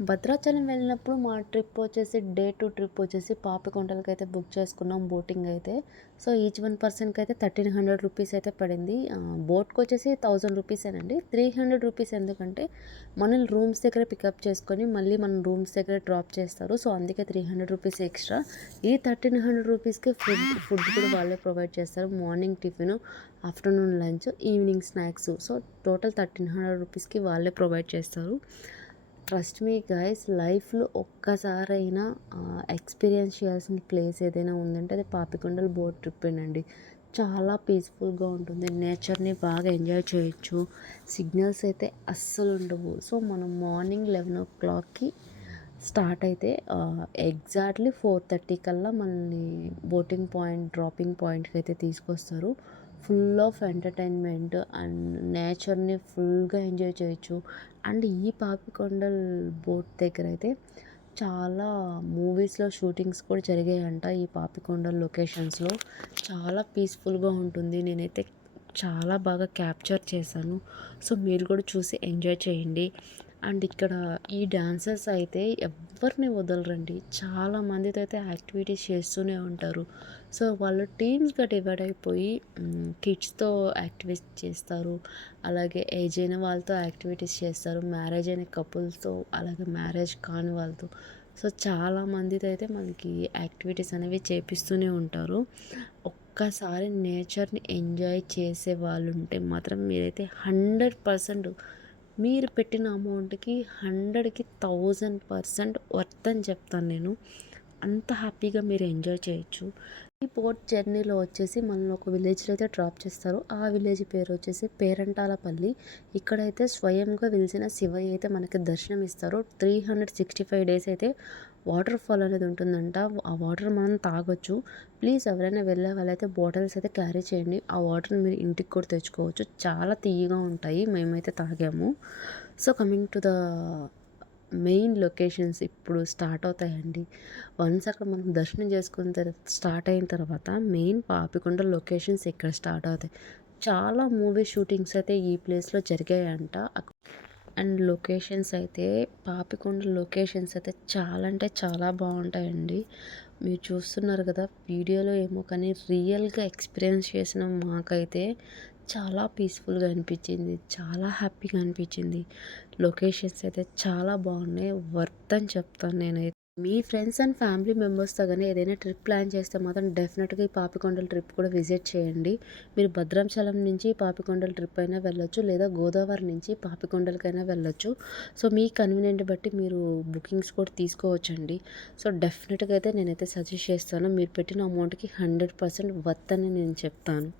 భద్రాచలం వెళ్ళినప్పుడు మా ట్రిప్ వచ్చేసి డే 2 ట్రిప్ వచ్చేసి పాపికొండలకైతే బుక్ చేసుకున్నాం బోటింగ్ అయితే. సో, ఈచ్ వన్ పర్సన్‌కి అయితే 1300 రూపీస్ అయితే పడింది. బోట్‌కొచ్చేసి 1000 రూపీసేనండి. 300 రూపీస్ ఎందుకంటే మనల్ని రూమ్స్ దగ్గర పికప్ చేసుకొని మళ్ళీ మన రూమ్స్ దగ్గర డ్రాప్ చేస్తారు. సో, అందుకే 300 రూపీస్ ఎక్స్‌ట్రా. ఈ 1300 రూపీస్‌కి ఫుడ్ కూడా వాళ్ళే ప్రొవైడ్ చేస్తారు. Morning tiffin, afternoon lunch, evening snacks. So, total 1300 రూపీస్‌కి వాళ్ళే ప్రొవైడ్ చేస్తారు. ట్రస్ట్ మీ గైస్, లైఫ్‌లో ఒక్కసారైనా ఎక్స్‌పీరియన్స్ చేయాల్సిన ప్లేస్ ఏదైనా ఉందంటే అది పాపికొండల బోట్ ట్రిప్పేనండి. చాలా పీస్‌ఫుల్‌గా ఉంటుంది. నేచర్‌ని బాగా ఎంజాయ్ చేయొచ్చు. సిగ్నల్స్ అయితే అస్సలుండవు. సో, మనం మార్నింగ్ 11:00కి స్టార్ట్ అయితే ఎగ్జాక్ట్‌లీ 4:30 కల్లా మనల్ని బోటింగ్ పాయింట్, డ్రాపింగ్ పాయింట్‌కయితే తీసుకొస్తారు. ఫుల్ ఆఫ్ ఎంటర్‌టైన్‌మెంట్ అండ్ నేచర్‌ని ఫుల్‌గా ఎంజాయ్ చేయొచ్చు. అండ్ ఈ పాపికొండల్ బోట్ దగ్గరైతే చాలా మూవీస్‌లో షూటింగ్స్ కూడా జరిగాయంట. ఈ పాపికొండల్ లొకేషన్స్‌లో చాలా పీస్‌ఫుల్‌గా ఉంటుంది. నేనైతే చాలా బాగా క్యాప్చర్ చేశాను. సో, మీరు కూడా చూసి ఎంజాయ్ చేయండి. అండ్ ఇక్కడ ఈ డాన్సర్స్ అయితే ఎవ్వరిని వదలరండి. చాలా మందితో అయితే యాక్టివిటీస్ చేస్తూనే ఉంటారు. సో, వాళ్ళు టీమ్స్‌గా డివైడ్ అయిపోయి కిడ్స్‌తో యాక్టివిటీస్ చేస్తారు. అలాగే ఏజ్ అయిన వాళ్ళతో యాక్టివిటీస్ చేస్తారు. మ్యారేజ్ అయిన కపుల్స్‌తో, అలాగే మ్యారేజ్ కాని వాళ్ళతో. సో, చాలా మందితో అయితే మనకి యాక్టివిటీస్ అనేవి చేపిస్తూనే ఉంటారు. ఒక్కసారి నేచర్‌ని ఎంజాయ్ చేసే వాళ్ళుంటే మాత్రం మీరైతే 100% మీరు పెట్టిన అమౌంట్‌కి 100కి 1000% వర్త్ అని చెప్తాను నేను. అంత హ్యాపీగా మీరు ఎంజాయ్ చేయొచ్చు. ఈ బోట్ జర్నీలో వచ్చేసి మనల్ని ఒక విలేజ్‌లో అయితే డ్రాప్ చేస్తారు. ఆ విలేజ్ పేరు వచ్చేసి పేరంటాలపల్లి. ఇక్కడైతే స్వయంగా వెలిసిన శివయ్య అయితే మనకి దర్శనం ఇస్తారు. 365 డేస్ అయితే వాటర్ ఫాల్ అనేది ఉంటుందంట. ఆ వాటర్ మనం తాగొచ్చు. ప్లీజ్ ఎవరైనా వెళ్ళే వాళ్ళైతే బాటిల్స్ అయితే క్యారీ చేయండి. ఆ వాటర్‌ని మీరు ఇంటికి కూడా తెచ్చుకోవచ్చు. చాలా తియ్యగా ఉంటాయి. మేమైతే తాగాము. So, coming to the main locations ఇప్పుడు స్టార్ట్ అవుతాయండి. వన్స్ అక్కడ మనం దర్శనం చేసుకున్న స్టార్ట్ అయిన తర్వాత మెయిన్ పాపికొండ లొకేషన్స్ ఇక్కడ స్టార్ట్ అవుతాయి. చాలా మూవీ షూటింగ్స్ అయితే ఈ ప్లేస్‌లో జరిగాయంట. అండ్ లొకేషన్స్ అయితే పాపికొండ లొకేషన్స్ అయితే చాలా అంటే చాలా బాగుంటాయండి. మీరు చూస్తున్నారు కదా వీడియోలో ఏమో, కానీ రియల్గా ఎక్స్పీరియన్స్ చేసిన మాకైతే చాలా పీస్ఫుల్గా అనిపించింది. చాలా హ్యాపీగా అనిపించింది. లొకేషన్స్ అయితే చాలా బాగున్నాయి. వర్త్ అని చెప్తాను నేనైతే. మీ ఫ్రెండ్స్ అండ్ ఫ్యామిలీ మెంబర్స్‌తో గాని ఏదైనా ట్రిప్ ప్లాన్ చేస్తే మాత్రం డెఫినెట్‌గా ఈ పాపికొండల ట్రిప్ కూడా విజిట్ చేయండి. మీరు భద్రాచలం నుంచి పాపికొండల ట్రిప్ అయినా వెళ్ళొచ్చు, లేదా గోదావరి నుంచి పాపికొండలకైనా వెళ్ళొచ్చు. సో, మీ కన్వీనియంట్ బట్టి మీరు బుకింగ్స్ కూడా తీసుకోవచ్చండి. సో, డెఫినెట్‌గా అయితే నేనైతే సజెస్ట్ చేస్తాను. మీరు పెట్టిన అమౌంట్‌కి 100% వర్త్ అని నేను చెప్తాను.